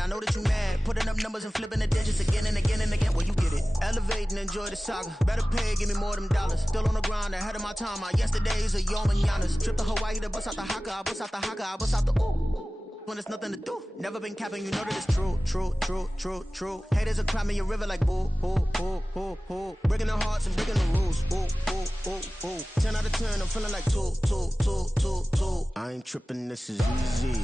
I know that you mad. Putting up numbers and flipping the digits again and again and again. Well, you get it. Elevate and enjoy the saga. Better pay, give me more than dollars. Still on the grind, ahead of my time. My yesterdays are your mananas. Trip to Hawaii to bust out the haka. I bust out the haka. I bust out the ooh. When there's nothing to do. Never been capping, you know that it's true, true, true, true, true. Haters are climbing your river like boo, boo, boo, boo, boo. Breaking their hearts and breaking the rules. Ooh, ooh, ooh, ooh. 10 out of 10, I'm feeling like 2, 2, 2, 2, 2. I ain't tripping, this is easy,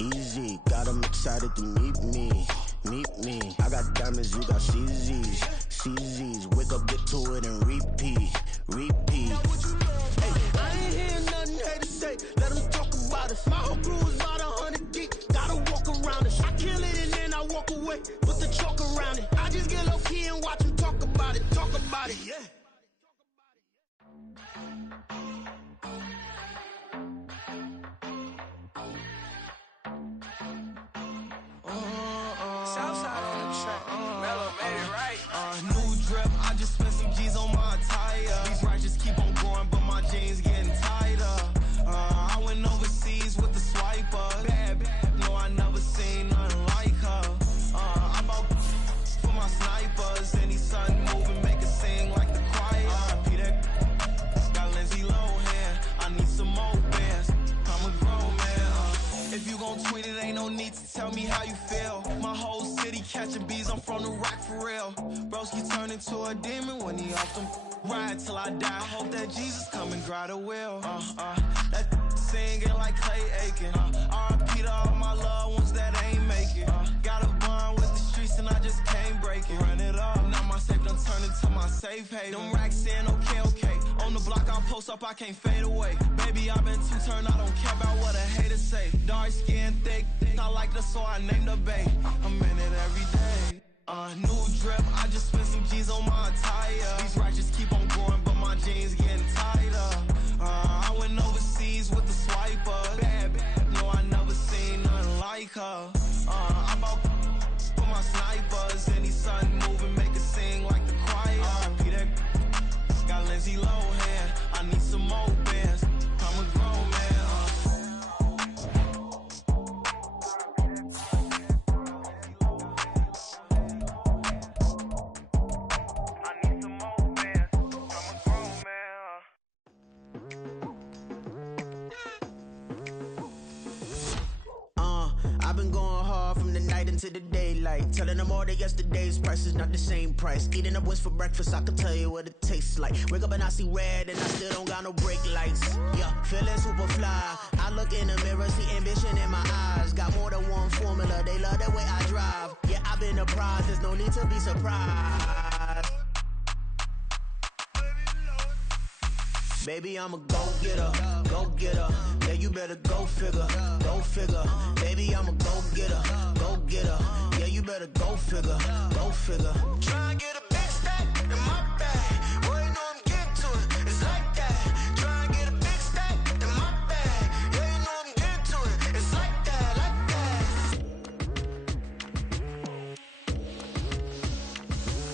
easy. Got 'em excited to meet me, meet me. I got diamonds, you got CZs, CZs. Wake up, get to it and repeat, repeat. Hey, I ain't hearing nothing haters say. Let them talk about us. My whole crew is about 100 deep. Gotta walk around it. I kill it and then I walk away. Put the chalk around it. I just get low key and watch them talk about it. Talk about it, yeah. Southside on the track. Mellow made it right. New drip. I just spent some G's on my attire. These righteous keep on going, but my jeans getting tighter. I went overseas with the swiper. Bad, bad. No, I never seen nothing like her. I bought for my snipers. Any sun moving, make it sing like the choir. Peter got Lindsay Lohan. I need some more bands. I'm a grown man. If you gon' tweet it, ain't no need to tell me how you feel. My whole city catching bees, I'm from the rock for real. Broski turned into a demon when he off them. Ride till I die. I hope that Jesus come and grab the wheel. That singing like Clay Aiken. R.I.P. to all my loved ones that ain't make it. Got a bond with the streets and I just can't break it. Run it up, now my safe done turned into my safe haven. Them racks in, okay, okay. On the block I'll post up, I can't fade away. Baby, I've been too turned, I don't care about what a hater say. Dark skin, thick, I like the so I named the bay. I'm in it every day. New drip, I just spent some G's on my attire. These righteous keep on going, but my jeans getting tighter. I went overseas with the swiper. Bad, bad, no, I never seen nothing like her. I bought for my snipers. Any sun moving, make it sing like the choir. Peter got Lindsay Lohan. I need some more bands. I'm a grown man. I've been going hard from the night into the daylight. Telling them all that yesterday's price is not the same price. Eating up wings for breakfast, I can tell you what it tastes like. Wake up and I see red and I still don't got no brake lights. Yeah, feeling super fly. I look in the mirror, see ambition in my eyes. Got more than one formula, they love the way I drive. Yeah, I've been a prize, there's no need to be surprised. Baby, I'm a go-getter, go-getter. Yeah, you better go figure, go figure. Baby, I'm a go-getter, go-getter. Yeah, you better go figure, go figure. Try and get a big stack in my bag. Boy, you know I'm getting to it, it's like that. Try and get a big stack in my bag. Yeah, you know I'm getting to it, it's like that, like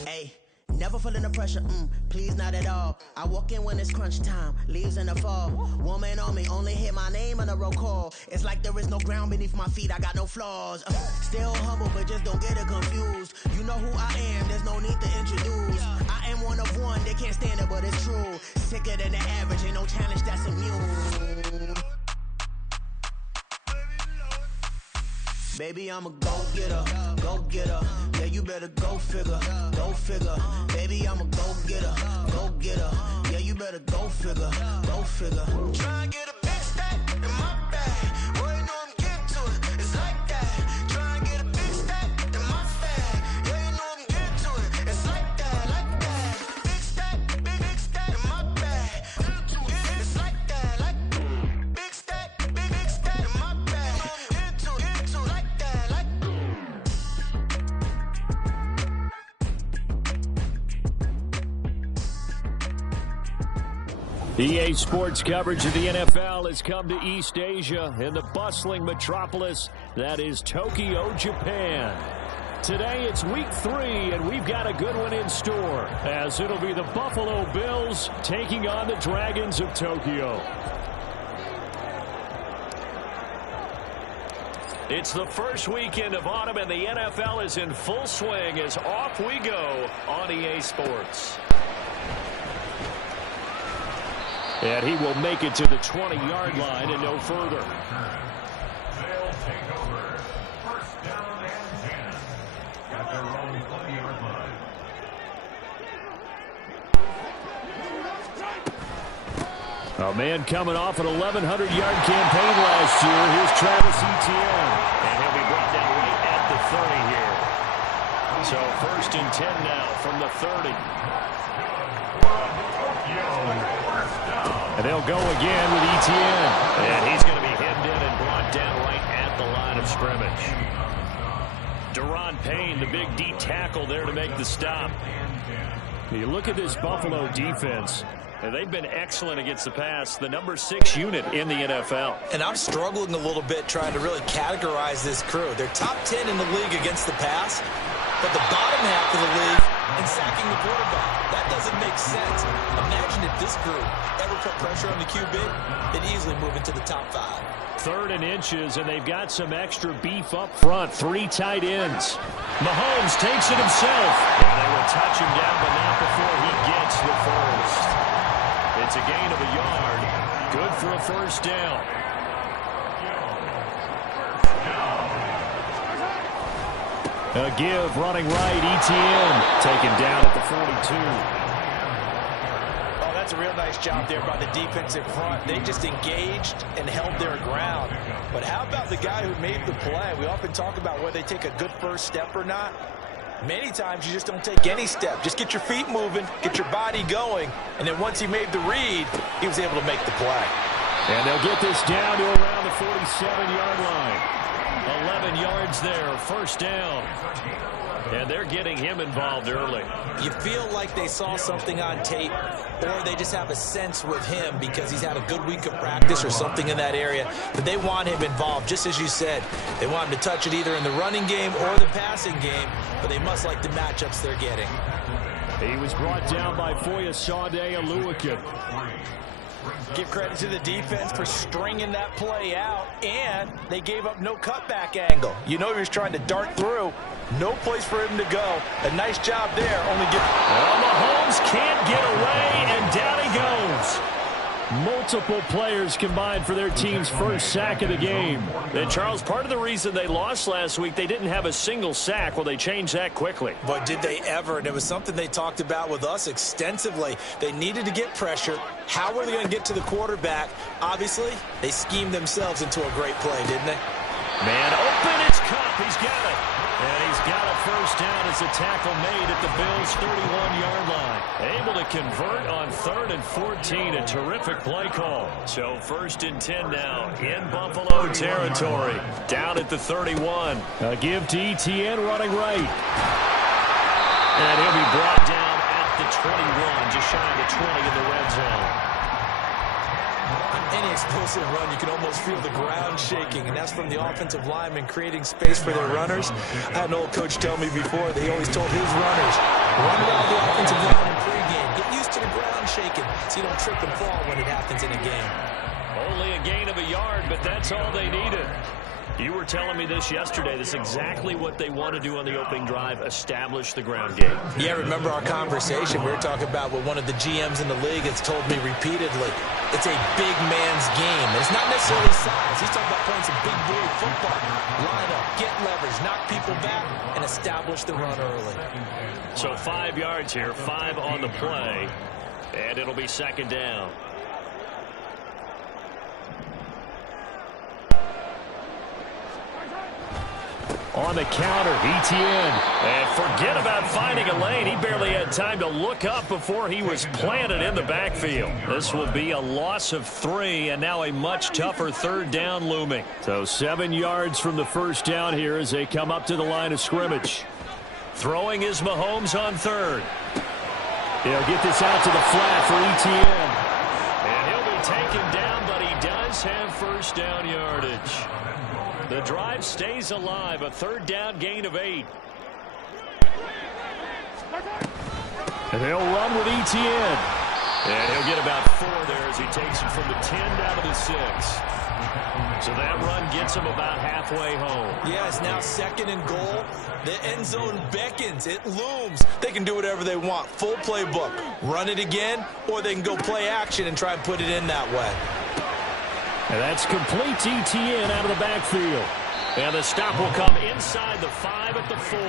that. Hey. Never feeling the pressure, please not at all. I walk in when it's crunch time, leaves in the fall. Woman on me, only hit my name on a roll call. It's like there is no ground beneath my feet, I got no flaws. Still humble, but just don't get it confused. You know who I am, there's no need to introduce. I am one of one, they can't stand it, but it's true. Sicker than the average, ain't no challenge that's immune. Baby, I'm a go-getter, go-getter. Yeah, you better go figure, go figure. Baby, I'm a go-getter, go-getter. Yeah, you better go figure, go figure. Try and get a big stack in my bag. Boy, you know I'm getting to it, it's like that. Try and get a big stack in my bag. Yeah, you know I'm getting to it, it's like that, like that. Big stack, big stack in my bag. It's like that, like big stack, big stack in my bag. Get to it, like that, like. EA Sports coverage of the NFL has come to East Asia in the bustling metropolis that is Tokyo, Japan. Today it's week 3, and we've got a good one in store, as it'll be the Buffalo Bills taking on the Dragons of Tokyo. It's the first weekend of autumn, and the NFL is in full swing as off we go on EA Sports. And he will make it to the 20-yard line and no further. They'll take over. First down and 10 at their own 20-yard line. A man coming off an 1,100-yard campaign last year. Here's Travis Etienne. And he'll be brought down right at the 30 here. So first and 10 now from the 30. And they'll go again with Etienne. And he's going to be hemmed in and brought down right at the line of scrimmage. Daron Payne, the big D tackle there to make the stop. You look at this Buffalo defense. And they've been excellent against the pass, the number 6 unit in the NFL. And I'm struggling a little bit trying to really categorize this crew. They're top 10 in the league against the pass, but the bottom half of the league in sacking the quarterback. That doesn't make sense. Imagine if this group ever put pressure on the QB, they'd easily move into the top 5. 3rd and inches, and they've got some extra beef up front. 3 tight ends. Mahomes takes it himself. And they will touch him down, but not before he gets the first. It's a gain of a yard. Good for a first down. A give running right. Etienne taken down at the 42. Oh, that's a real nice job there by the defensive front. They just engaged and held their ground. But how about the guy who made the play? We often talk about whether they take a good first step or not. Many times you just don't take any step. Just get your feet moving, get your body going, and then once he made the read, he was able to make the play. And they'll get this down to around the 47-yard line. 11 yards there, first down. And they're getting him involved early. You feel like they saw something on tape, or they just have a sense with him because he's had a good week of practice or something in that area, but they want him involved, just as you said. They want him to touch it either in the running game or the passing game, but they must like the matchups they're getting. He was brought down by Foyesade Oluwakin. Give credit to the defense for stringing that play out, and they gave up no cutback angle. You know he was trying to dart through. No place for him to go. A nice job there. Well, Mahomes can't get away, and down he goes. Multiple players combined for their team's first sack of the game. And, Charles, part of the reason they lost last week, they didn't have a single sack. Well, they changed that quickly. But did they ever? And it was something they talked about with us extensively. They needed to get pressure. How were they going to get to the quarterback? Obviously, they schemed themselves into a great play, didn't they? Man open, it's Kupp. He's got it. And he's got a first down as a tackle made at the Bills' 31-yard line. Able to convert on 3rd and 14. A terrific play call. So 1st and 10 now in Buffalo territory. Down at the 31. A give to Etienne running right. And he'll be brought down at the 21, just shy of the 20 in the red zone. Any explosive run, you can almost feel the ground shaking, and that's from the offensive linemen creating space for their runners. I had an old coach tell me before that he always told his runners, run around the offensive line in pregame. Get used to the ground shaking so you don't trip and fall when it happens in a game. Only a gain of a yard, but that's all they needed. You were telling me this yesterday. This is exactly what they want to do on the opening drive, establish the ground game. Yeah, remember our conversation? We were talking about what one of the GMs in the league has told me repeatedly. It's a big man's game. It's not necessarily size. He's talking about playing some big boy football. Line up, get leverage, knock people back, and establish the run early. So 5 yards here, 5 on the play, and it'll be 2nd down. On the counter, Etienne. And forget about finding a lane. He barely had time to look up before he was planted in the backfield. This will be a loss of 3, and now a much tougher 3rd down looming. So 7 yards from the first down here as they come up to the line of scrimmage. Throwing is Mahomes on 3rd. He'll get this out to the flat for Etienne. And he'll be taken down, but he does have first down yardage. The drive stays alive, a 3rd down gain of 8. And they'll run with Etienne. And he'll get about 4 there as he takes it from the 10 down to the 6. So that run gets him about halfway home. Yeah, it's now 2nd and goal. The end zone beckons. It looms. They can do whatever they want. Full playbook. Run it again, or they can go play action and try and put it in that way. And that's complete ETN out of the backfield. And the stop will come inside the 5 at the 4.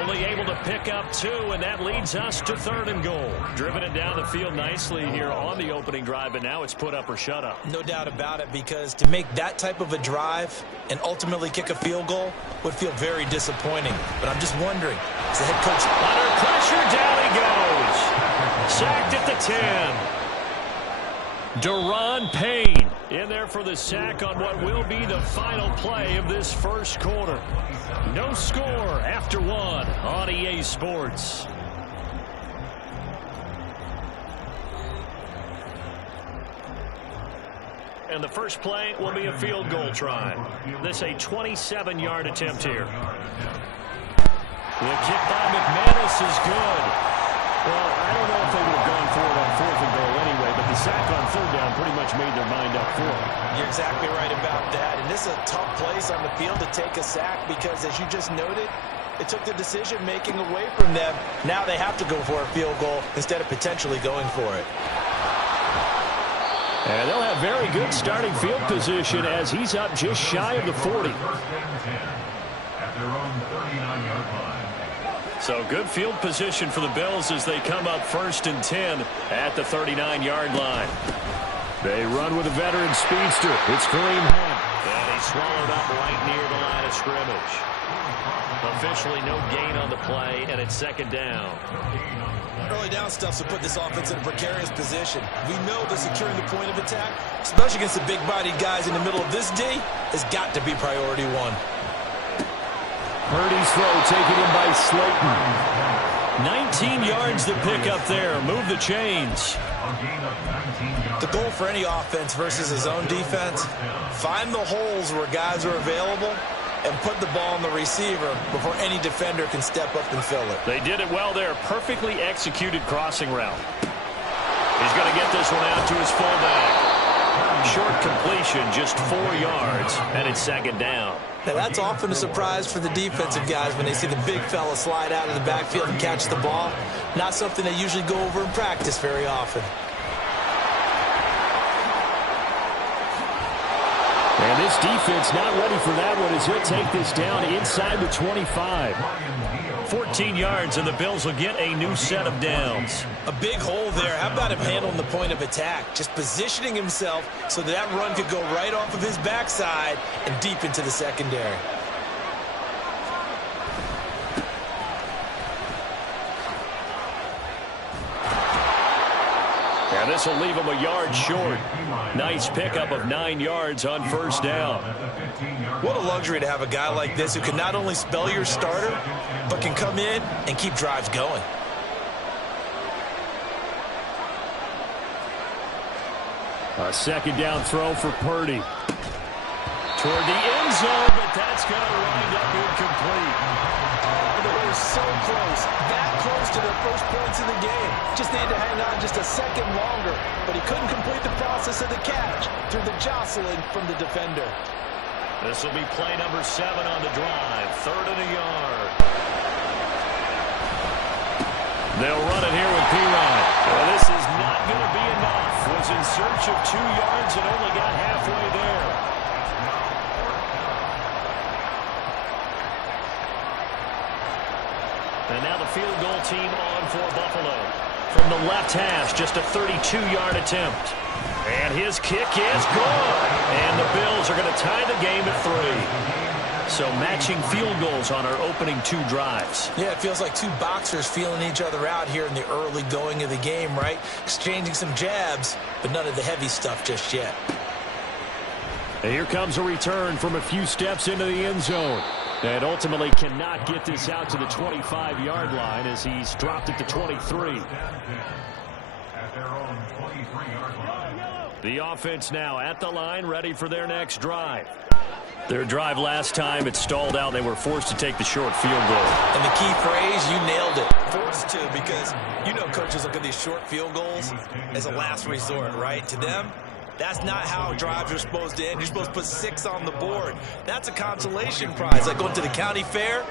Only able to pick up 2, and that leads us to 3rd and goal. Driven it down the field nicely here on the opening drive, but now it's put up or shut up. No doubt about it, because to make that type of a drive and ultimately kick a field goal would feel very disappointing. But I'm just wondering, is the head coach under pressure? Down he goes. Sacked at the 10. Daron Payne in there for the sack on what will be the final play of this first quarter. No score after 1 on EA Sports. And the first play will be a field goal try. This a 27-yard attempt here. The kick by McManus is good. Well, I don't know if they would have gone for it on 4th and goal anyway, but the sack on 3rd down pretty much made their mind up for it. You're exactly right about that. And this is a tough place on the field to take a sack because, as you just noted, it took the decision-making away from them. Now they have to go for a field goal instead of potentially going for it. And they'll have very good starting field position as he's up just shy of the 40. At their own 39-yard line. So good field position for the Bills as they come up 1st and 10 at the 39-yard line. They run with a veteran speedster. It's Kareem Hunt. And he's swallowed up right near the line of scrimmage. Officially no gain on the play, and it's 2nd down. Early down stuff to put this offense in a precarious position. We know that securing the point of attack, especially against the big-bodied guys in the middle of this D, has got to be priority 1. Purdy's throw taken in by Slayton. 19 yards to pick up there. Move the chains. The goal for any offense versus his own defense, find the holes where guys are available and put the ball on the receiver before any defender can step up and fill it. They did it well there. Perfectly executed crossing route. He's going to get this one out to his fullback. Short completion, just 4 yards, and it's 2nd down. Now that's often a surprise for the defensive guys when they see the big fella slide out of the backfield and catch the ball. Not something they usually go over in practice very often. And this defense not ready for that one as he'll take this down inside the 25. 14 yards, and the Bills will get a new set of downs. A big hole there. How about him handling the point of attack? Just positioning himself so that run could go right off of his backside and deep into the secondary. And this will leave him a yard short. Nice pickup of 9 yards on 1st down. What a luxury to have a guy like this who can not only spell your starter, but can come in and keep drives going. A 2nd down throw for Purdy. Toward the end zone, but that's going to wind up incomplete. They were so close, that close to their first points in the game. Just needed to hang on just a second longer, but he couldn't complete the process of the catch through the jostling from the defender. This will be play number 7 on the drive. 3rd and a yard. They'll run it here with P-Rod. Well, this is not going to be enough. Was in search of 2 yards and only got halfway there. And now the field goal team on for Buffalo. From the left hash, just a 32-yard attempt. And his kick is good. And the Bills are going to tie the game at 3. So matching field goals on our opening 2 drives. Yeah, it feels like 2 boxers feeling each other out here in the early going of the game, right? Exchanging some jabs, but none of the heavy stuff just yet. And here comes a return from a few steps into the end zone. And ultimately cannot get this out to the 25-yard line as he's dropped it to 23. At their own 23-yard line. The offense now at the line, ready for their next drive. Their drive last time, it stalled out. They were forced to take the short field goal. And the key phrase, you nailed it. Forced to, because you know coaches look at these short field goals as a last resort, right? To them, That's not how drives are supposed to end. You're supposed to put 6 on the board. That's a consolation prize. Like going to the county fair,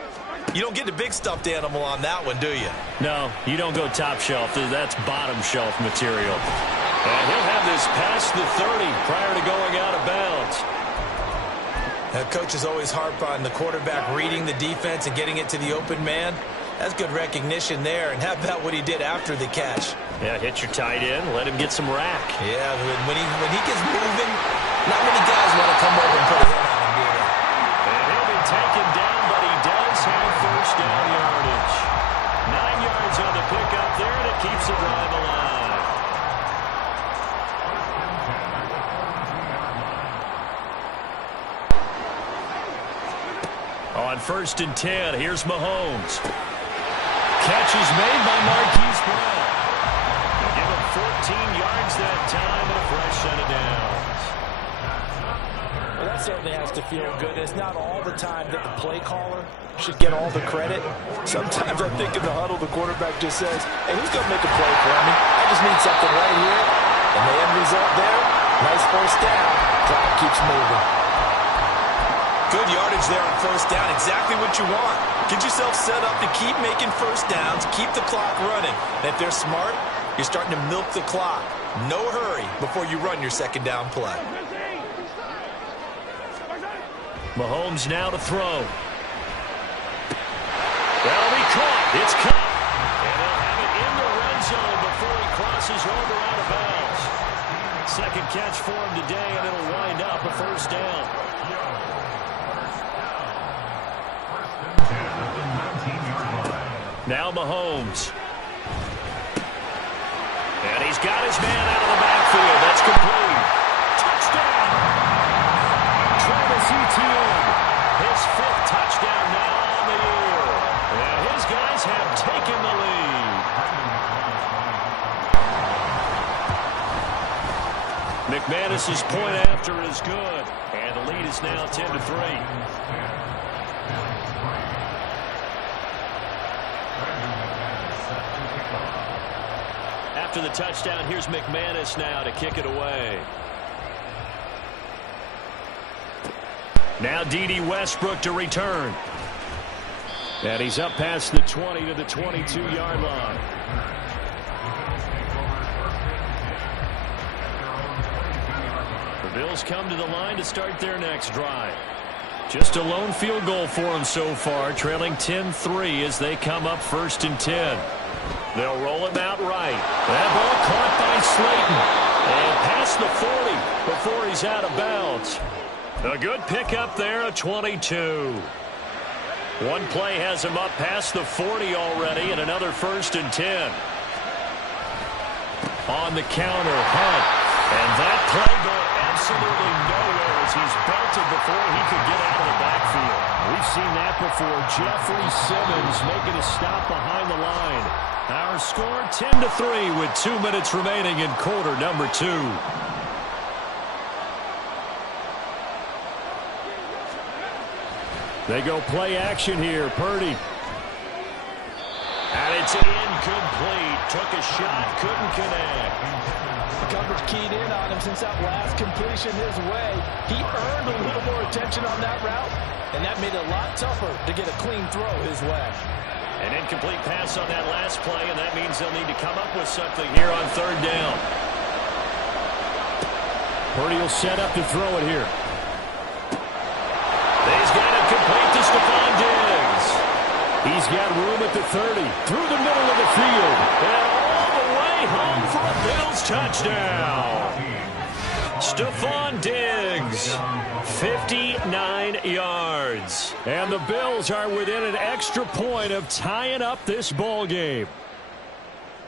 you don't get the big stuffed animal on that one, do you? No, you don't go top shelf. That's bottom shelf material. And he'll have this past the 30 prior to going out of bounds. Now, coaches always harp on the quarterback reading the defense and getting it to the open man. That's good recognition there. And how about what he did after the catch? Yeah, hit your tight end, let him get some rack. Yeah, when he gets moving, not many guys want to come over and put a hit on him, do they? And he'll be taken down, but he does have first down yardage. 9 yards on the pickup there, and it keeps the drive alive. On 1st and 10, here's Mahomes. Catch is made by Marquise Brown. They'll give him 14 yards that time and a fresh set of downs. Well, that certainly has to feel good. It's not all the time that the play caller should get all the credit. Sometimes I think in the huddle, the quarterback just says, hey, who's going to make a play for me? I just need something right here. And the end result there, nice first down. Clock keeps moving. Good yardage there on first down. Exactly what you want. Get yourself set up to keep making first downs, keep the clock running. And if they're smart, you're starting to milk the clock. No hurry before you run your second down play. Mahomes now to throw. That'll be caught. It's caught. And they'll have it in the red zone before he crosses over out of bounds. Second catch for him today, and it'll wind up a first down. Now Mahomes. And he's got his man out of the backfield. That's complete. Touchdown. Travis Etienne. His 5th touchdown now on the year. And his guys have taken the lead. McManus's point after is good. And the lead is now 10-3. After the touchdown, here's McManus now to kick it away. Now D.D. Westbrook to return. And he's up past the 20 to the 22-yard line. The Bills come to the line to start their next drive. Just a lone field goal for them so far, trailing 10-3 as they come up 1st and 10. They'll roll him out right. That ball caught by Slayton. And past the 40 before he's out of bounds. A good pickup there at 22. One play has him up past the 40 already, and another 1st and 10. On the counter, Hunt. And that play going absolutely nowhere as he's belted before he could get out of the backfield. We've seen that before. Jeffrey Simmons making a stop behind the line. Our score 10-3 with 2 minutes remaining in quarter number 2. They go play action here. Purdy. And it's incomplete. Took a shot, couldn't connect. The coverage keyed in on him since that last completion his way. He earned a little more attention on that route, and that made it a lot tougher to get a clean throw his way. An incomplete pass on that last play, and that means they'll need to come up with something here on 3rd down. Purdy will set up to throw it here. He's got it complete to Stephon Diggs. He's got room at the 30, through the middle of the field, and all the way home for a Bills touchdown. Stephon Diggs, 59 yards. And the Bills are within an extra point of tying up this ball game.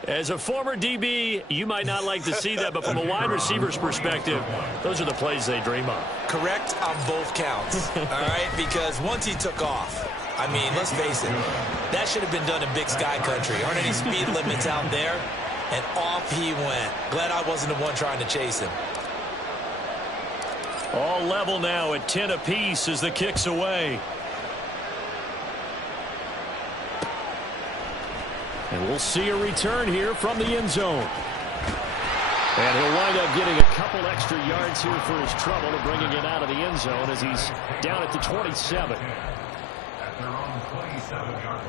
As a former DB, you might not like to see that, but from a wide receiver's perspective, those are the plays they dream of. Correct on both counts, all right? Because once he took off, I mean, let's face it, that should have been done in Big Sky Country. Aren't any speed limits out there? And off he went. Glad I wasn't the one trying to chase him. All level now at 10 apiece as the kick's away. And we'll see a return here from the end zone. And he'll wind up getting a couple extra yards here for his trouble and bringing it out of the end zone as he's down at the 27.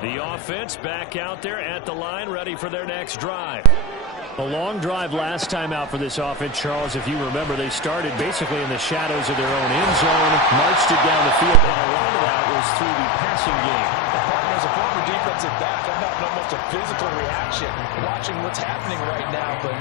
The offense back out there at the line, ready for their next drive. A long drive last time out for this offense, Charles. If you remember, they started basically in the shadows of their own end zone, marched it down the field, and a lot of that was through the passing game. As a former defensive back, I'm having almost a physical reaction watching what's happening right now, but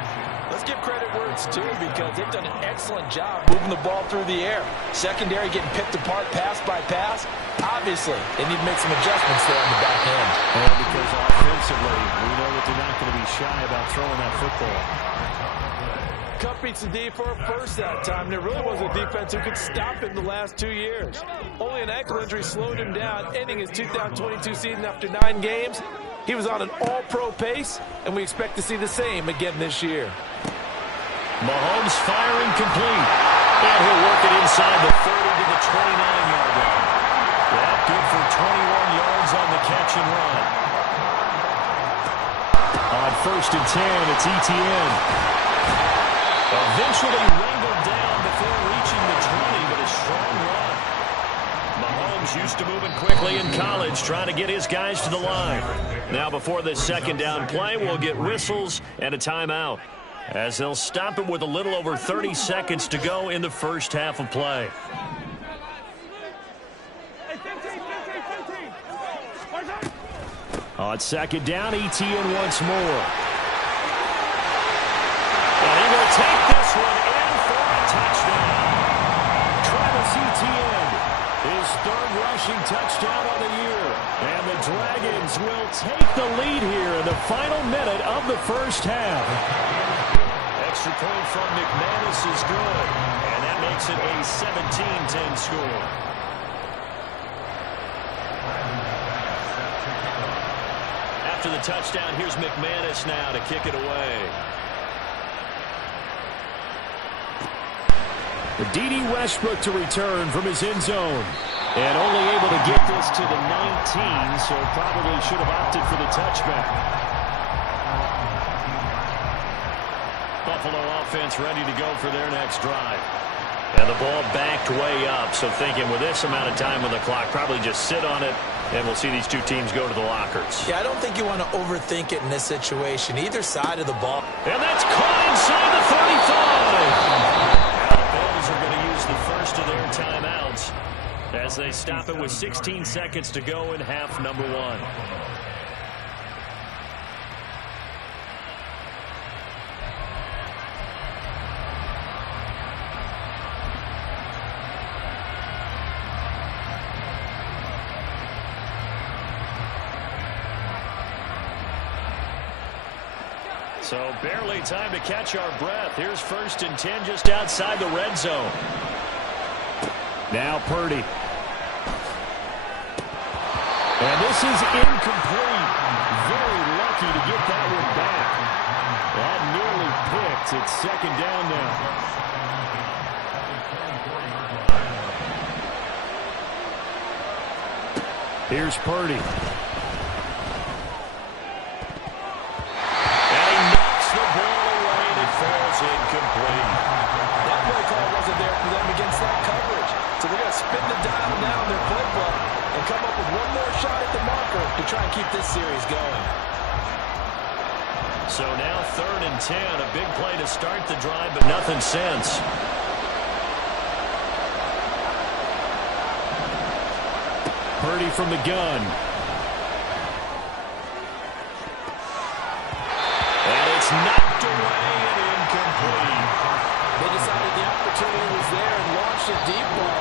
let's give credit where it's due because they've done an excellent job moving the ball through the air. Secondary getting picked apart pass by pass. Obviously, they need to make some adjustments there on the back end. And because offensively, we know that they're not going to be shy about throwing that football. Cup beats the D for a first that time. There really was a defense who could stop him the last 2 years. Only an ankle injury slowed him down, ending his 2022 season after 9 games. He was on an all-pro pace, and we expect to see the same again this year. Mahomes firing complete. And he'll work it inside the 30 to the 29-yard line. That good for 21 yards on the catch and run. On 1st and 10, it's Etienne. Eventually wrangled down before reaching the 20, but a strong run. Mahomes used to moving quickly in college, trying to get his guys to the line. Now before this second down play, we'll get whistles and a timeout, as they'll stop it with a little over 30 seconds to go in the first half of play. On second down, Etienne once more. And he will take this one in for a touchdown. Travis Etienne, his 3rd rushing touchdown on the year. And the Dragons will take the lead here in the final minute of the first half. Extra point from McManus is good. And that makes it a 17-10 score. After the touchdown, here's McManus now to kick it away. D.D. Westbrook to return from his end zone. And only able to get this to the 19, so probably should have opted for the touchback. Buffalo offense ready to go for their next drive. And the ball backed way up, so thinking with this amount of time on the clock, probably just sit on it, and we'll see these two teams go to the lockers. Yeah, I don't think you want to overthink it in this situation. Either side of the ball. And that's caught inside the 35. Are going to use the first of their timeouts as they stop it with 16 seconds to go in half number 1. So barely time to catch our breath. Here's 1st and 10 just outside the red zone. Now Purdy. And this is incomplete. Very lucky to get that one back. That nearly picked. It's 2nd down now. Here's Purdy. Incomplete. That play call wasn't there for them against that coverage. So they're going to spin the dial now in their playbook and come up with one more shot at the marker to try and keep this series going. So now 3rd and 10. A big play to start the drive, but nothing since. Purdy from the gun. And it's knocked away. They decided the opportunity was there and launched a deep ball,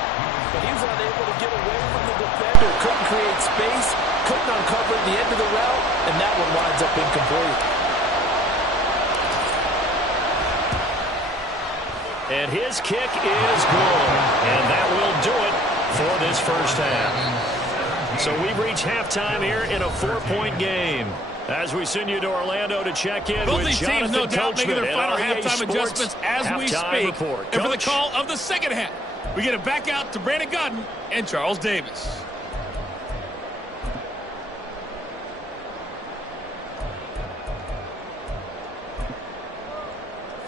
but he was unable to get away from the defender. Couldn't create space, couldn't uncover the end of the route, and that one winds up incomplete. And his kick is good, and that will do it for this first half. So we've reached halftime here in a 4-point game. As we send you to Orlando to check in both with these teams, no doubt, making their final halftime adjustments as we speak. Report. And for the call of the second half, we get it back out to Brandon Gaudin and Charles Davis.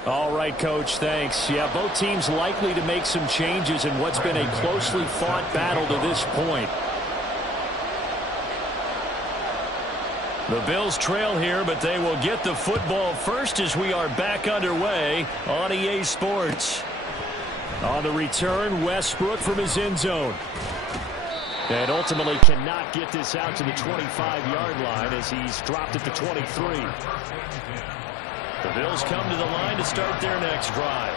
All right, Coach, thanks. Yeah, both teams likely to make some changes in what's been a closely fought battle to this point. The Bills trail here, but they will get the football first as we are back underway on EA Sports. On the return, Westbrook from his end zone. And ultimately cannot get this out to the 25-yard line as he's dropped at the 23. The Bills come to the line to start their next drive.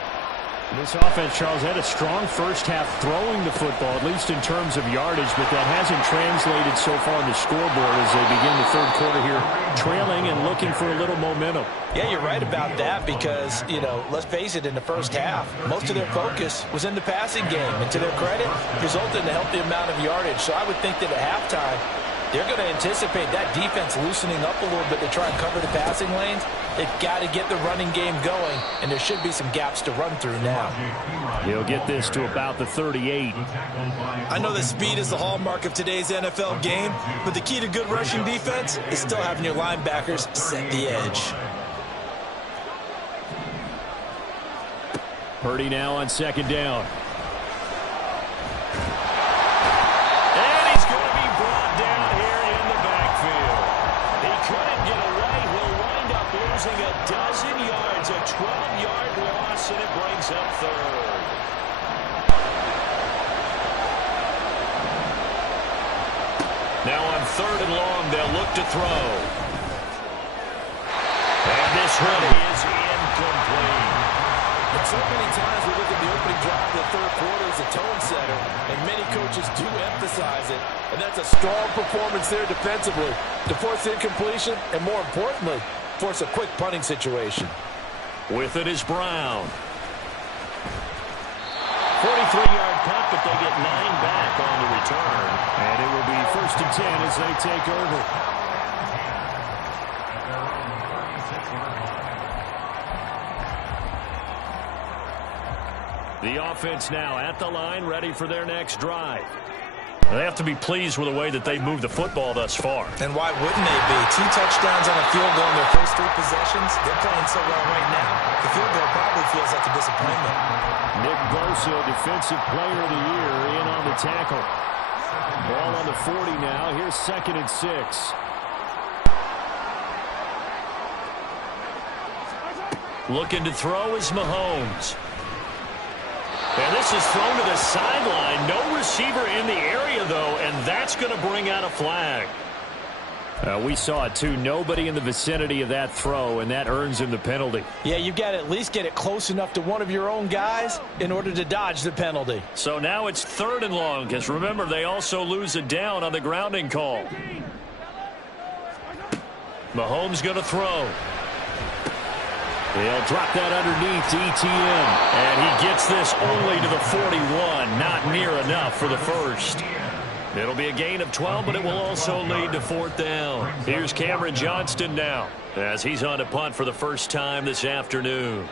This offense, Charles, had a strong first half throwing the football, at least in terms of yardage, but that hasn't translated so far on the scoreboard as they begin the third quarter here, trailing and looking for a little momentum. Yeah, you're right about that because, you know, let's face it, in the first half, most of their focus was in the passing game. And to their credit, resulted in a healthy amount of yardage. So I would think that at halftime, they're going to anticipate that defense loosening up a little bit to try and cover the passing lanes. They've got to get the running game going, and there should be some gaps to run through now. He'll get this to about the 38. I know that speed is the hallmark of today's NFL game, but the key to good rushing defense is still having your linebackers set the edge. Purdy now on second down. Losing a dozen yards, a 12-yard loss, and it brings up third. Now on third and long, they'll look to throw. And this one is incomplete. And so many times we look at the opening drive of the third quarter as a tone setter, and many coaches do emphasize it. And that's a strong performance there defensively to force incompletion, and more importantly, force a quick punting situation. With it is Brown. 43-yard punt, but they get 9 back on the return. And it will be 1st and 10 as they take over. The offense now at the line, ready for their next drive. They have to be pleased with the way that they've moved the football thus far. And why wouldn't they be? 2 touchdowns on a field goal in their first 3 possessions. They're playing so well right now. The field goal probably feels like a disappointment. Nick Bosa, Defensive Player of the Year, in on the tackle. Ball on the 40 now. Here's 2nd and 6. Looking to throw is Mahomes. And this is thrown to the sideline. No receiver in the area, though, and that's going to bring out a flag. We saw it, too. Nobody in the vicinity of that throw, and that earns him the penalty. Yeah, you've got to at least get it close enough to one of your own guys in order to dodge the penalty. So now it's 3rd and long, because remember, they also lose a down on the grounding call. Mahomes going to throw. He'll drop that underneath to ETN. And he gets this only to the 41. Not near enough for the first. It'll be a gain of 12, but it will also lead to 4th down. Here's Cameron Johnston now as he's on to punt for the first time this afternoon.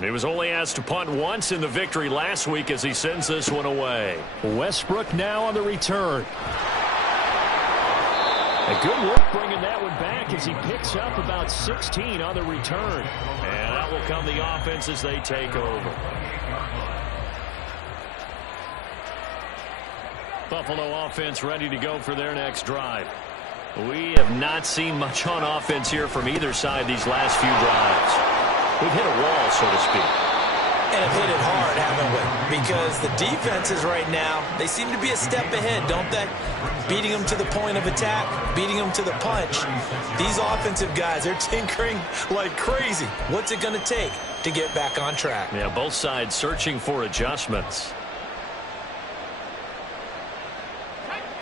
He was only asked to punt once in the victory last week as he sends this one away. Westbrook now on the return. A good work bringing that one back as he picks up about 16 on the return. And out will come the offense as they take over. Buffalo offense ready to go for their next drive. We have not seen much on offense here from either side these last few drives. We've hit a wall, so to speak. And have hit it hard, haven't we? Because the defenses right now, they seem to be a step ahead, don't they? Beating them to the point of attack, beating them to the punch. These offensive guys, they're tinkering like crazy. What's it going to take to get back on track? Yeah, both sides searching for adjustments.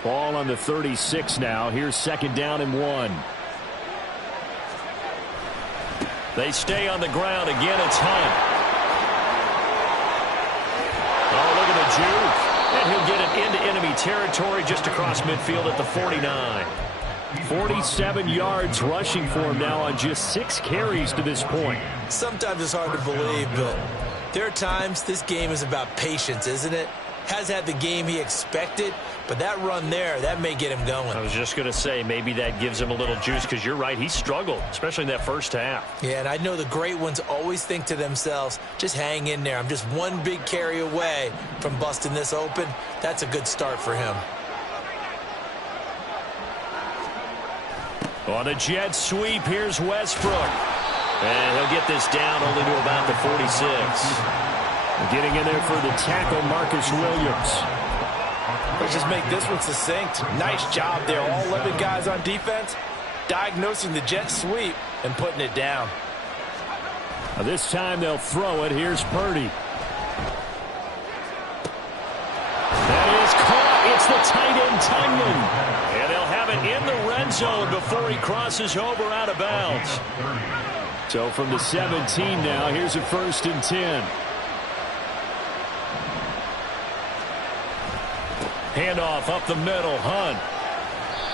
Ball on the 36 now. Here's 2nd down and 1. They stay on the ground. Again, it's Hunt. Oh, look at the juke. And he'll get it into enemy territory just across midfield at the 49. 47 yards rushing for him now on just 6 carries to this point. Sometimes it's hard to believe, but there are times this game is about patience, isn't it? has had the game he expected, but that run there, that may get him going. I was just going to say, maybe that gives him a little juice, because you're right, he struggled, especially in that first half. Yeah, and I know the great ones always think to themselves, just hang in there. I'm just one big carry away from busting this open. That's a good start for him. On a jet sweep, here's Westbrook. And he'll get this down only to about the 46. Getting in there for the tackle, Marcus Williams. Let's just make this one succinct. Nice job there. All 11 guys on defense, diagnosing the jet sweep and putting it down. Now this time they'll throw it. Here's Purdy. That is caught. It's the tight end, Tunyon. And they'll have it in the red zone before he crosses over out of bounds. So from the 17 now, here's a 1st and 10. Handoff up the middle, Hunt.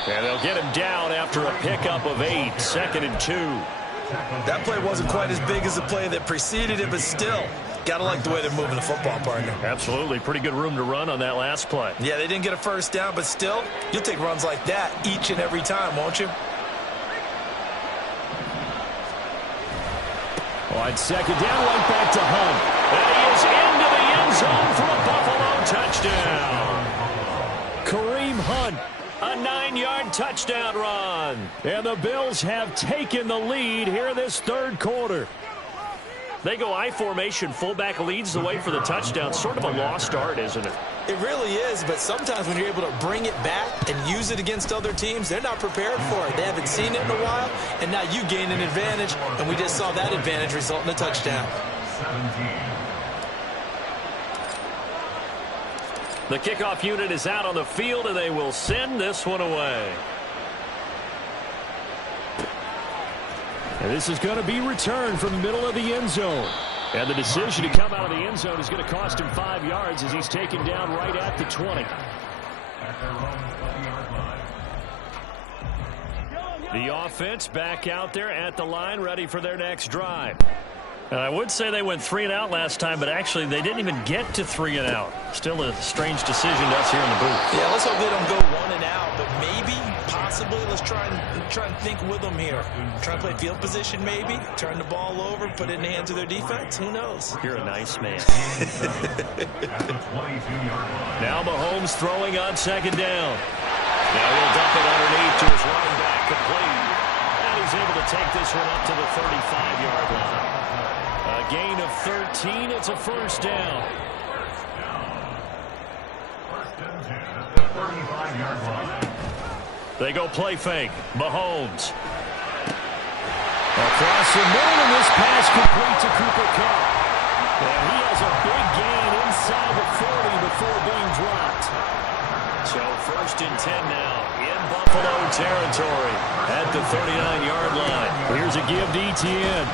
And they'll get him down after a pickup of 8, 2nd and 2. That play wasn't quite as big as the play that preceded it, but still, got to like the way they're moving the football, partner. Absolutely. Pretty good room to run on that last play. Yeah, they didn't get a first down, but still, you'll take runs like that each and every time, won't you? On 2nd down, right back to Hunt. And he is into the end zone for a Buffalo touchdown. Kareem Hunt, a 9-yard touchdown run. And the Bills have taken the lead here in this 3rd quarter. They go I formation, fullback leads the way for the touchdown. Sort of a lost art, isn't it? It really is, but sometimes when you're able to bring it back and use it against other teams, they're not prepared for it. They haven't seen it in a while, and now you gain an advantage, and we just saw that advantage result in a touchdown. The kickoff unit is out on the field, and they will send this one away. And this is going to be returned from the middle of the end zone. And the decision to come out of the end zone is going to cost him 5 yards as he's taken down right at the 20. The offense back out there at the line, ready for their next drive. And I would say they went 3 and out last time, but actually they didn't even get to 3 and out. Still a strange decision to us here in the booth. Yeah, let's hope they don't go 1 and out, but maybe, possibly, let's try and think with them here. Try and play field position maybe, turn the ball over, put it in the hands of their defense. Who knows? You're a nice man. Now Mahomes throwing on 2nd down. Now he'll dump it underneath to his running back, complete. And he's able to take this one up to the 35-yard line. A gain of 13. It's a 1st down. 35-yard line. They go play fake. Mahomes. Across the middle, and this pass complete to Cooper Kupp. And he has a big gain inside the 40 before being dropped. So 1st and 10 now in Buffalo territory at the 39-yard line. Here's a give to Etienne.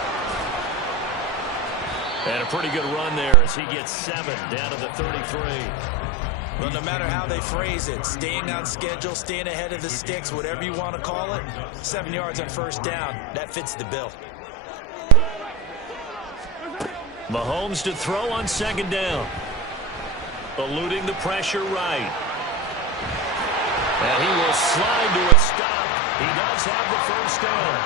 And a pretty good run there as he gets 7 down to the 33. Well, no matter how they phrase it, staying on schedule, staying ahead of the sticks, whatever you want to call it, 7 yards on 1st down, that fits the bill. Mahomes to throw on 2nd down. Eluding the pressure right. And he will slide to a stop. He does have the 1st down.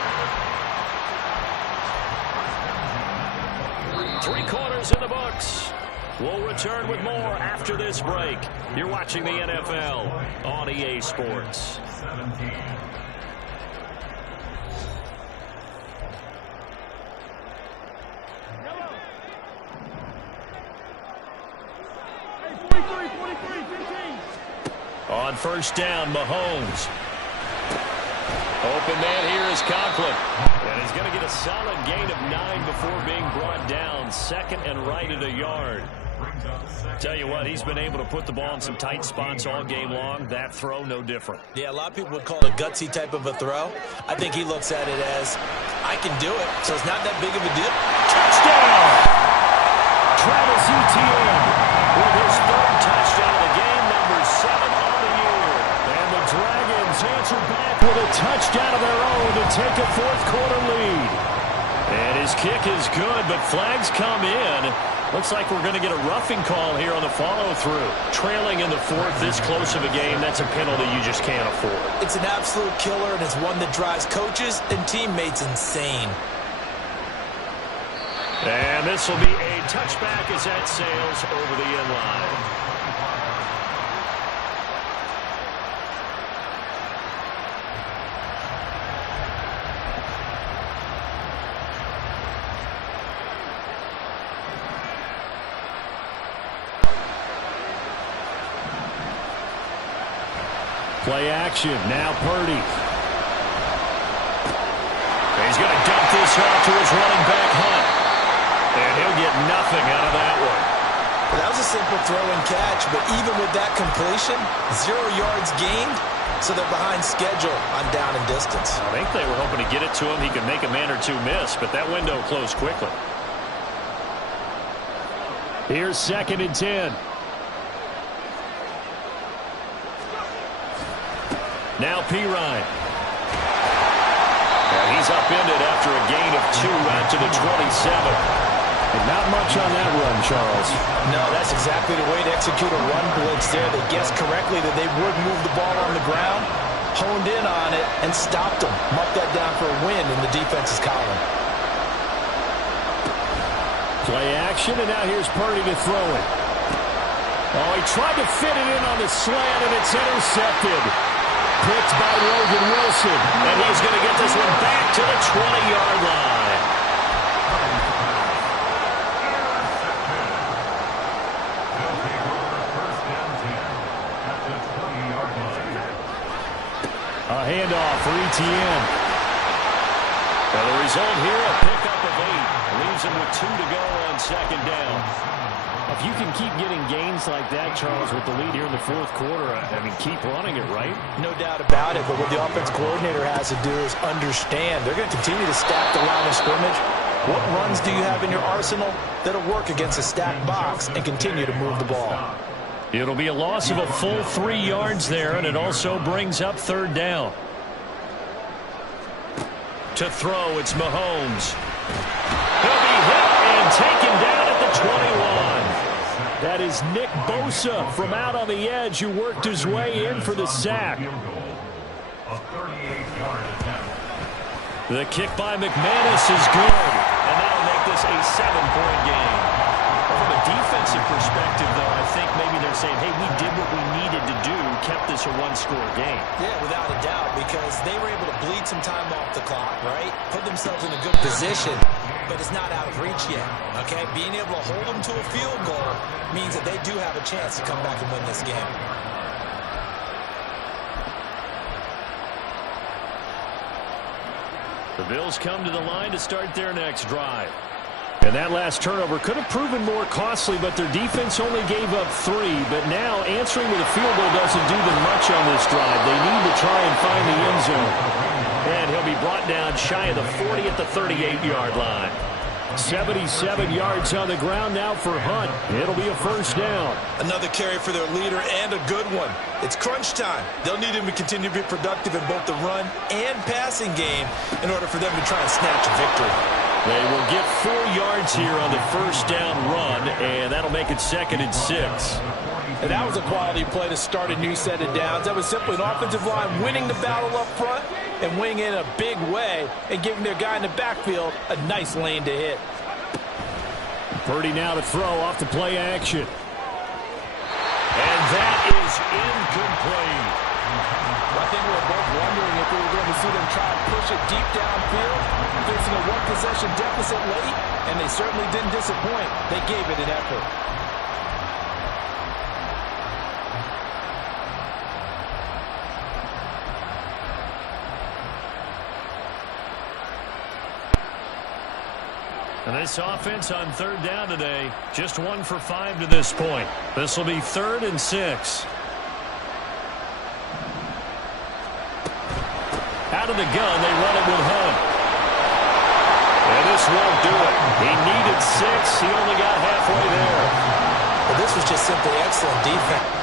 3 quarters in the books. We'll return with more after this break. You're watching the NFL on EA Sports. On 1st down, Mahomes. Open man here is Conklin. And he's going to get a solid gain of 9 before being brought down. 2nd and right at a yard. Tell you what, he's been able to put the ball in some tight spots all game long. That throw, no different. Yeah, a lot of people would call it a gutsy type of a throw. I think he looks at it as, I can do it, so it's not that big of a deal. Touchdown! Travis Etienne with his 3rd touchdown of the game, number 7 on the year. And the Dragons answer back with a touchdown of their own to take a 4th quarter lead. And his kick is good, but flags come in. Looks like we're going to get a roughing call here on the follow-through. Trailing in the fourth, this close of a game, that's a penalty you just can't afford. It's an absolute killer, and it's one that drives coaches and teammates insane. And this will be a touchback as that sails over the end line. Play action. Now Purdy. He's going to dump this off to his running back, Hunt. And he'll get nothing out of that one. That was a simple throw and catch, but even with that completion, 0 yards gained, so they're behind schedule on down and distance. I think they were hoping to get it to him. He could make a man or two miss, but that window closed quickly. Here's 2nd and 10. Now Pirine. And he's upended after a gain of 2 out to the 27. And not much on that run, Charles. No, that's exactly the way to execute a run blitz there. They guessed correctly that they would move the ball on the ground, honed in on it, and stopped them. Mark that down for a win in the defense's column. Play action, and now here's Purdy to throw it. Oh, he tried to fit it in on the slant, and it's intercepted. Picked by Logan Wilson. And he's going to get this one back to the 20-yard line. A handoff for Etienne. Now the result here, a pickup of 8. Leaves him with 2 to go on 2nd down. If you can keep getting gains like that, Charles, with the lead here in the 4th quarter, I mean, keep running it, right? No doubt about it, but what the offense coordinator has to do is understand they're going to continue to stack the line of scrimmage. What runs do you have in your arsenal that'll work against a stacked box and continue to move the ball? It'll be a loss of a full 3 yards there, and it also brings up 3rd down. To throw, it's Mahomes. He'll be hit and taken down at the 21. That is Nick Bosa from out on the edge who worked his way in for the sack. The kick by McManus is good, and that'll make this a 7-point game. From a defensive perspective, though, I think maybe they're saying, hey, we did what we needed to do, kept this a 1-score game. Yeah, without a doubt, because they were able to bleed some time off the clock, right? Put themselves in a good position, but it's not out of reach yet, okay? Being able to hold them to a field goal means that they do have a chance to come back and win this game. The Bills come to the line to start their next drive. And that last turnover could have proven more costly, but their defense only gave up 3. But now answering with a field goal doesn't do them much on this drive. They need to try and find the end zone. And he'll be brought down shy of the 40 at the 38-yard line. 77 yards on the ground now for Hunt. It'll be a 1st down. Another carry for their leader and a good one. It's crunch time. They'll need him to continue to be productive in both the run and passing game in order for them to try and snatch a victory. They will get 4 yards here on the 1st down run, and that'll make it 2nd and 6. And that was a quality play to start a new set of downs. That was simply an offensive line winning the battle up front and winning in a big way and giving their guy in the backfield a nice lane to hit. Purdy now to throw off the play action. And that is incomplete. I think we were both wondering if we were going to see them try and push it deep downfield, facing a 1-possession deficit late, and they certainly didn't disappoint. They gave it an effort. And this offense on 3rd down today, just 1 for 5 to this point. This will be 3rd and 6. Out of the gun, they run it with Hunt. And this won't do it. He needed 6. He only got halfway there. Well, this was just simply excellent defense.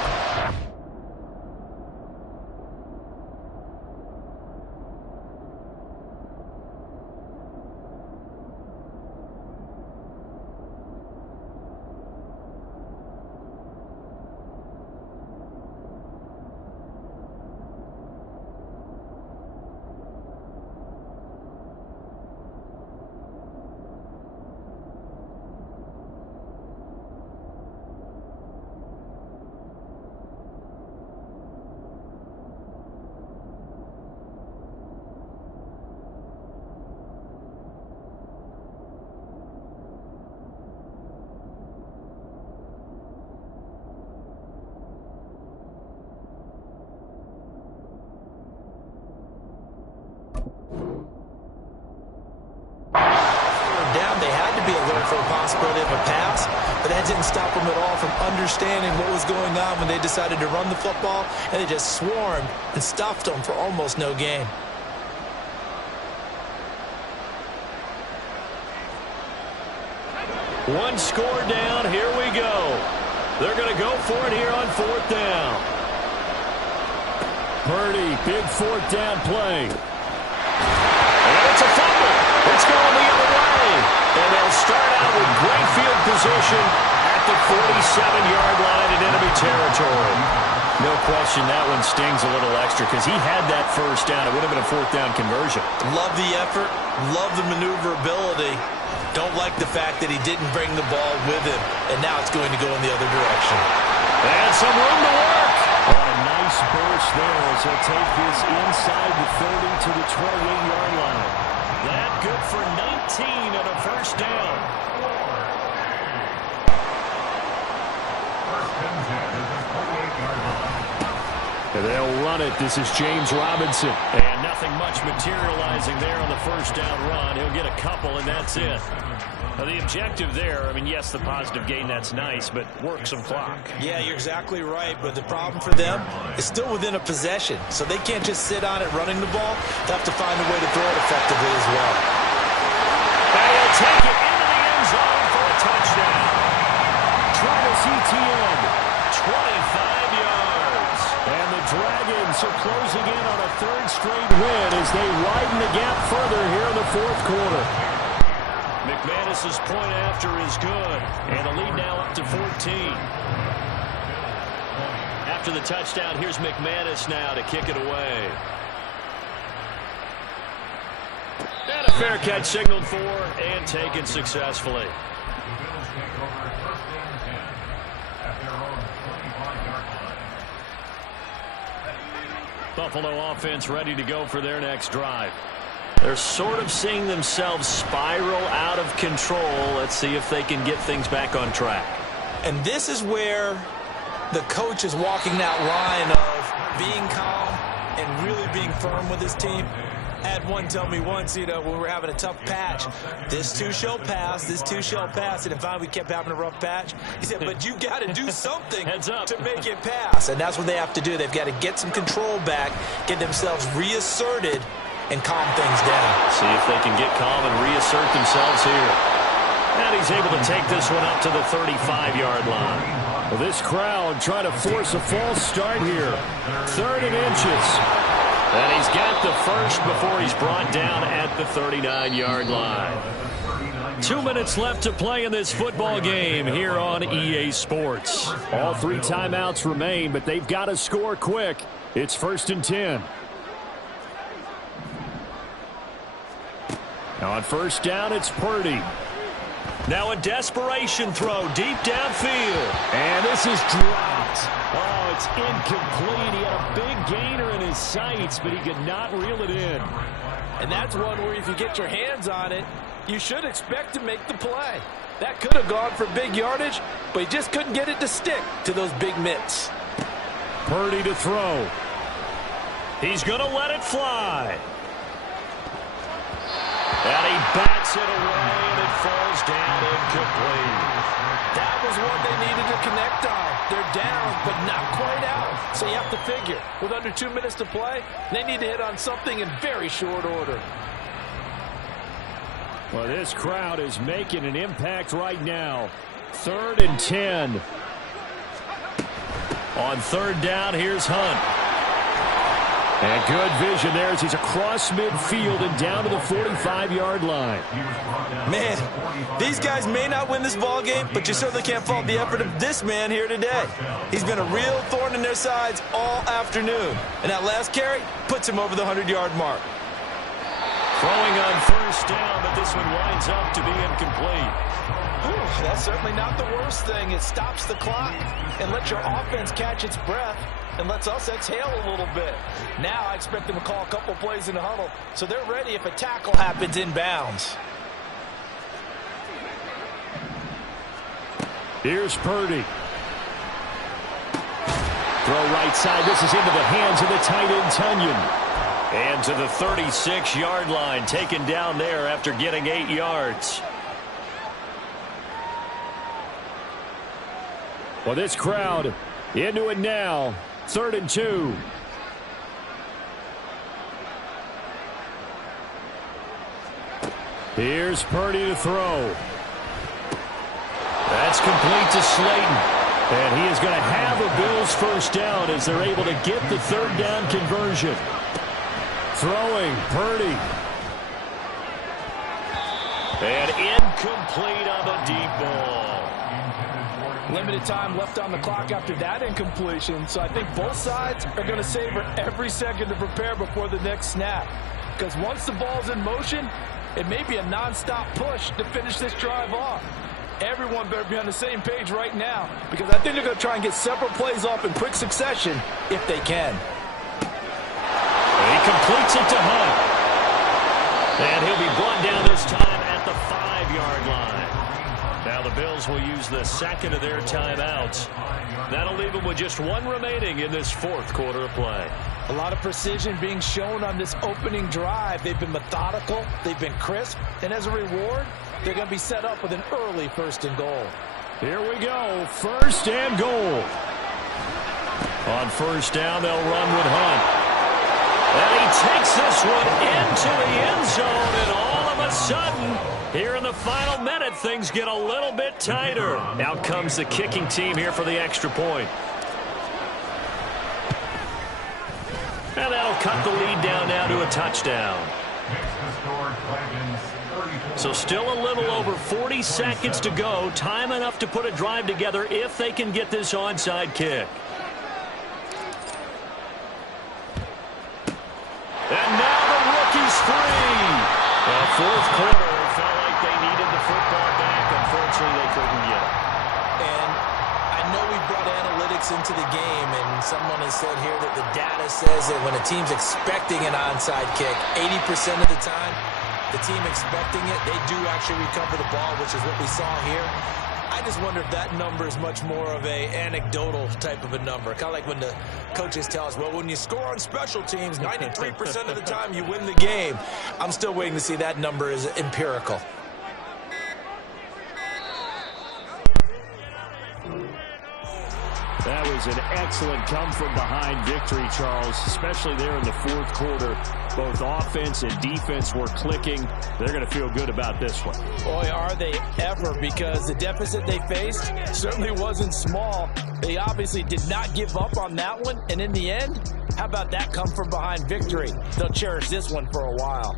throw them a pass, but that didn't stop them at all from understanding what was going on when they decided to run the football, and they just swarmed and stuffed them for almost no gain. One score down. Here we go. They're going to go for it here on 4th down. Purdy, big 4th down play. And it's a fumble. It's going the other way. And they'll start out with great field position at the 47-yard line in enemy territory. No question that one stings a little extra because he had that first down. It would have been a 4th down conversion. Love the effort. Love the maneuverability. Don't like the fact that he didn't bring the ball with him, and now it's going to go in the other direction. And some room to work. On a nice burst there as he'll take this inside the 30 to the 28-yard line. That good for 19 and a first down. And they'll run it. This is James Robinson. And nothing much materializing there on the first down run. He'll get a couple, and that's it. Now, the objective there, I mean, yes, the positive gain, that's nice, but work some clock. Yeah, you're exactly right, but the problem for them is still within a possession, so they can't just sit on it running the ball. They have to find a way to throw it effectively as well. And he'll take it into the end zone for a touchdown. Travis Etienne, 25 yards. And the Dragons are closing in on a 3rd straight win as they widen the gap further here in the 4th quarter. McManus's point after is good, and the lead now up to 14. After the touchdown, here's McManus now to kick it away. And a fair catch signaled for and taken successfully. Buffalo offense ready to go for their next drive. They're sort of seeing themselves spiral out of control. Let's see if they can get things back on track. And this is where the coach is walking that line of being calm and really being firm with his team. I had one tell me once, when we were having a tough patch, this too shall pass, this too shall pass. And finally we kept having a rough patch. He said, but you got to do something to make it pass. And that's what they have to do. They've got to get some control back, get themselves reasserted, and calm things down. See if they can get calm and reassert themselves here. And he's able to take this one up to the 35-yard line. Well, this crowd trying to force a false start here. 3rd and inches. And he's got the first before he's brought down at the 39-yard line. 2 minutes left to play in this football game here on EA Sports. All 3 timeouts remain, but they've got to score quick. It's 1st and 10. Now on 1st down, it's Purdy. Now a desperation throw deep downfield. And this is dropped. Oh, it's incomplete. He had a big gainer in his sights, but he could not reel it in. And that's one where if you get your hands on it, you should expect to make the play. That could have gone for big yardage, but he just couldn't get it to stick to those big mitts. Purdy to throw. He's going to let it fly. And he bats it away, and it falls down incomplete. That was one they needed to connect on. They're down, but not quite out. So you have to figure, with under 2 minutes to play, they need to hit on something in very short order. Well, this crowd is making an impact right now. 3rd and 10. On 3rd down, here's Hunt. And good vision there as he's across midfield and down to the 45-yard line. Man, these guys may not win this ball game, but you certainly can't fault the effort of this man here today. He's been a real thorn in their sides all afternoon. And that last carry puts him over the 100-yard mark. Throwing on 1st down, but this one winds up to be incomplete. Whew, that's certainly not the worst thing. It stops the clock and lets your offense catch its breath and lets us exhale a little bit. Now I expect them to call a couple plays in the huddle so they're ready if a tackle happens inbounds. Here's Purdy. Throw right side. This is into the hands of the tight end, Tunyon. And to the 36-yard line, taken down there after getting 8 yards. Well, this crowd into it now. 3rd and 2. Here's Purdy to throw. That's complete to Slayton. And he is going to have a Bills first down as they're able to get the 3rd down conversion. Throwing, Purdy. And incomplete on the deep ball. Limited time left on the clock after that incompletion, so I think both sides are going to savor every second to prepare before the next snap. Because once the ball's in motion, it may be a non-stop push to finish this drive off. Everyone better be on the same page right now, because I think they're going to try and get several plays off in quick succession if they can. And he completes it to Hunt. And he'll be brought down this time at the 5-yard line. Now the Bills will use the second of their timeouts. That'll leave them with just 1 remaining in this 4th quarter of play. A lot of precision being shown on this opening drive. They've been methodical, they've been crisp, and as a reward, they're going to be set up with an early 1st and goal. Here we go, 1st and goal. On 1st down, they'll run with Hunt. And he takes this one into the end zone, and all of a sudden, here in the final minute, things get a little bit tighter. Out comes the kicking team here for the extra point. And that'll cut the lead down now to a touchdown. So still a little over 40 seconds to go. Time enough to put a drive together if they can get this onside kick. And now the rookie's free. Well, 4th quarter, it felt like they needed the football back. Unfortunately, they couldn't get it. And I know we brought analytics into the game, and someone has said here that the data says that when a team's expecting an onside kick, 80% of the time, the team expecting it, they do actually recover the ball, which is what we saw here. I just wonder if that number is much more of a anecdotal type of a number. Kind of like when the coaches tell us, well, when you score on special teams, 93% of the time you win the game. I'm still waiting to see that number is empirical. That was an excellent come-from-behind victory, Charles, especially there in the 4th quarter. Both offense and defense were clicking. They're going to feel good about this one. Boy, are they ever, because the deficit they faced certainly wasn't small. They obviously did not give up on that one, and in the end, how about that come-from-behind victory? They'll cherish this one for a while.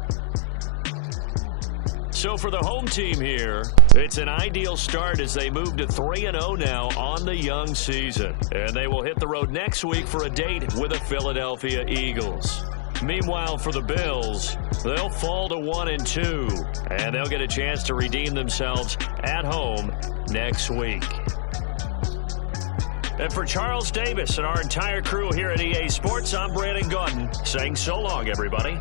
So for the home team here, it's an ideal start as they move to 3-0 now on the young season. And they will hit the road next week for a date with the Philadelphia Eagles. Meanwhile, for the Bills, they'll fall to 1-2, and they'll get a chance to redeem themselves at home next week. And for Charles Davis and our entire crew here at EA Sports, I'm Brandon Gaudin saying so long, everybody.